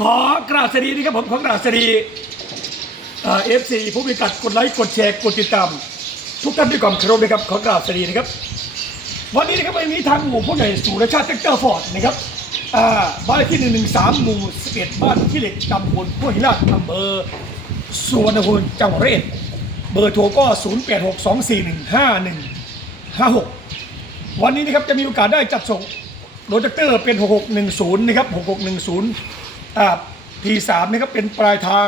ขอกราบสวัสดีนะครับผมขอกราบสวัสดีเอฟซีผู้มีกัดกดไลค์กดแชร์กดติดตาม ทุกท่านด้วยความเคารพนะครับขอกราบสวัสดีนะครับ วันนี้นะครับวันนี้ทางหมู่ผู้ใหญ่สุรชาติเต็กเตอร์ฟอร์ดนะครับอ่าบ้านเลขที่ 113 หมู่ 11 บ้านขี้เหล็กตำบลห้วยหินลาดอำเภอสุวรรณภูมิจังหวัดร้อยเอ็ดเบอร์โทรก็ 0862415156 วันนี้นะครับจะมีโอกาสได้จัดส่งโรเจคเตอร์เป็น 6610 นะครับ 6610อ่า P3 นะครับเป็นปลายทาง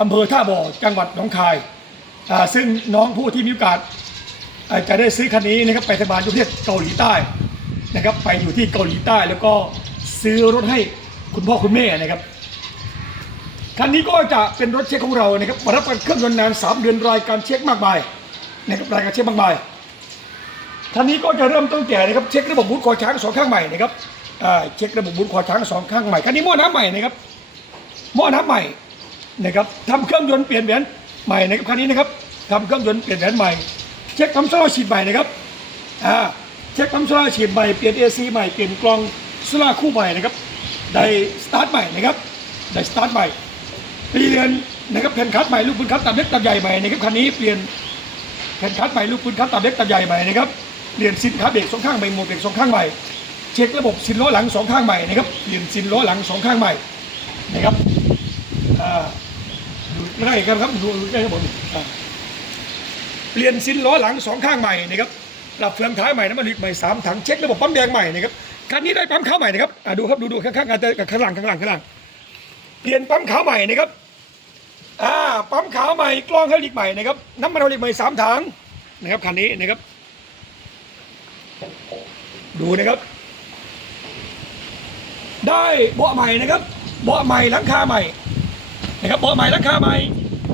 อำเภอท่าบ่อจังหวัดหนองคายอ่าซึ่งน้องผู้ที่มีโอกาสอาจจะได้ซื้อคันนี้นะครับไปทำงานอยู่ที่เกาหลีใต้นะครับไปอยู่ที่เกาหลีใต้แล้วก็ซื้อรถให้คุณพ่อคุณแม่นะครับคันนี้ก็จะเป็นรถเช็คของเรานะครับรับเครื่องยนต์นาน3เดือนรายการเช็คมากมายนะครับรายการเช็คมากมายคันนี้ก็จะเริ่มต้นแต่นะครับเช็คระบบบูทคอช้างสองข้างใหม่นะครับ เช็คระบบบูทคอช้างสองข้างใหม่คันนี้หม้อน้ำใหม่นะครับหม้อน้ำใหม่นะครับทำเครื่องยนต์เปลี่ยนแหวนใหม่นะครับคันนี้นะครับทำเครื่องยนต์เปลี่ยนแหวนใหม่ เช็คปั๊มโซล่าฉีดใหม่นะครับอ่าเช็คปั๊มโซล่าฉีดใหม่เปลี่ยนเอซีใหม่เปลี่ยนกลองโซล่าคู่ใหม่นะครับได้สตาร์ทใหม่นะครับได้สตาร์ทใหม่เปลี่ยนนะครับแผ่นคัดใหม่ลูกปืนคัดตับเล็กตับใหญ่ใหม่นะครับคันนี้เปลี่ยนแผ่นคัดใหม่ลูกปืนคัดตับเล็กตับใหญ่ใหม่นะครับเปลี่ยนซินคัดเบรกสองข้างใหม่หมวกเบรกสองข้างใหม่ เช็คระบบซินล้อหลังสองข้างใหม่นะครับเปลี่ยนซินล้อหลังสองข้างใหม่นะครับดูใกล้กันครับดูใกล้ครับผมเปลี่ยนซินล้อหลังสองข้างใหม่นะครับปรับเฟืองท้ายใหม่น้ำมันลิกใหม่สามถังเช็คระบบปั๊มแดงใหม่นะครับคันนี้ได้ปั๊มขาใหม่นะครับดูครับดูดูข้างๆกันกับข้างหลังข้างหลังข้างหลังเปลี่ยนปั๊มขาใหม่นะครับอ่าปั๊มขาใหม่กล้องไฮลิกใหม่นะครับน้ำมันไฮลิกใหม่สามถังนะครับคันนี้นะครับ ดูนะครับ ได้เบาะใหม่นะครับเบาะใหม่หลังคาใหม่นะครับเบาะใหม่หลังคาใหม่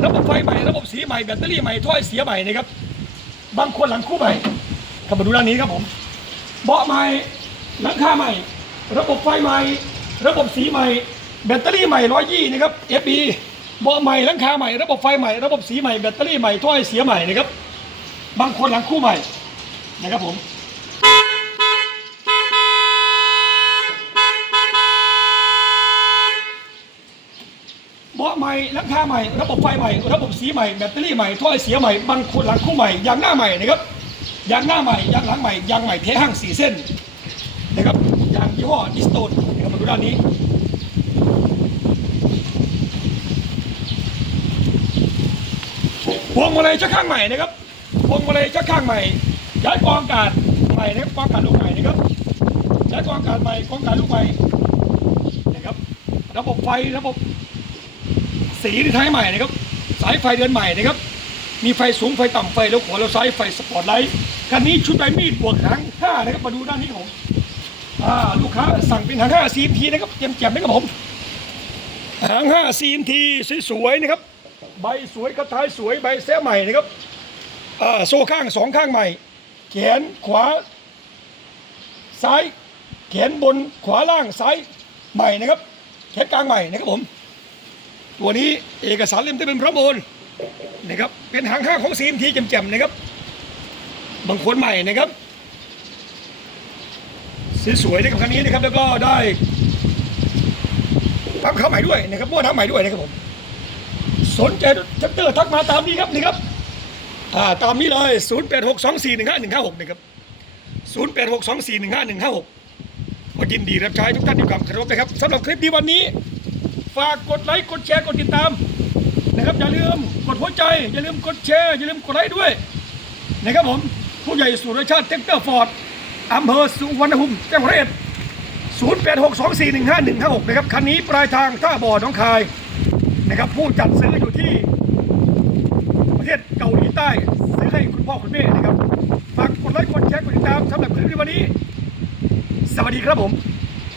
ระบบไฟใหม่ระบบสีใหม่แบตเตอรี่ใหม่ถ้อยเสียใหม่นะครับบางคนหลังคู่ใหม่ข้ามาดูด้านนี้ครับผมเบาะใหม่หลังคาใหม่ ระบบไฟใหม่ ระบบสีใหม่ แบตเตอรี่ใหม่ร้อยยี่นะครับ FE เบาะใหม่หลังคาใหม่ ระบบไฟใหม่ระบบสีใหม่แบตเตอรี่ใหม่ถ้อยเสียใหม่นะครับบางคนหลังคู่ใหม่นะครับผม เบาะใหม่หลังคาใหม่ ระบบไฟใหม่ ระบบสีใหม่ แบตเตอรี่ใหม่ถ้อยเสียใหม่บางคนหลังคู่ใหม่ ยางหน้าใหม่นะครับ ยางหน้าใหม่ ยางหลังใหม่ ยางใหม่เทห้างสี่เส้นนะครับ ยางยี่ห้อดิสโตนนะครับมาดูด้านนี้พวงมาลัยชักข้างใหม่นะครับพวงมาลัยชักข้างใหม่ ย้ายกองอากาศใหม่นะครับกองอากาศลูกใหม่นะครับ ย้ายกองอากาศใหม่กองอากาศลูกใหม่นะครับ ระบบไฟ ระบบ สีที่ท้ายใหม่นะครับ สายไฟเดินใหม่นะครับ มีไฟสูงไฟต่ำไฟแล้วขวาแล้วซ้ายไฟสปอร์ตไลท์คันนี้ชุดใบมีดบวกหางห้านะครับมาดูด้านนี้ของผมลูกค้าสั่งเป็นหางห้า CMT นะครับเจ็มๆนะครับผมหางห้า CMT สวยๆนะครับ ใบสวยกระท้ายสวยใบแซะใหม่นะครับโซ่ข้างสองข้างใหม่แขนขวา ซ้ายแขนบนขวาล่างซ้ายใหม่นะครับแขนกลางใหม่นะครับผม ตัวนี้เอกสารเล่มที่เป็นพระมูลนะครับเป็นหางห้าของซีมทีแจ่มๆนะครับ บางคนใหม่นะครับสวยๆนะครับคันนี้นะครับแล้วก็ได้ปั๊มข้าใหม่ด้วยนะครับม้อน้ำใหม่ด้วยนะครับผมสนใจชัตเตอร์ทักมาตามนี้ครับนี่ครับอ่าตามนี้เลย 0 8 6 2 4 1 5 1 5 6นะครับ0 8 6 2 4 1 5 1 5 6ก็ยินดีรับใช้ทุกท่านด้วยความเคารพนะครับสำหรับคลิปนี้วันนี้ ฝากกดไลค์กดแชร์กดติดตามนะครับอย่าลืมกดหัวใจอย่าลืมกดแชร์อย่าลืมกดไลค์ด้วยนะครับผมผู้ใหญ่สุรชาติเต็กเตอร์ฟอร์ดอำเภอสุวรรณภูมิจังหวัดร้อยเอ็ด0 8 6 2 4 1 5 1 5 6นะครับคันนี้ปลายทางท่าบ่อหน้องคายนะครับผู้จัดซื้ออยู่ที่ประเทศเกาหลีใต้ซื้อให้คุณพ่อคุณแม่นะครับฝากกดไลค์กดแชร์กดติดตามสำหรับคลิปในวันนี้ สวัสดีครับผม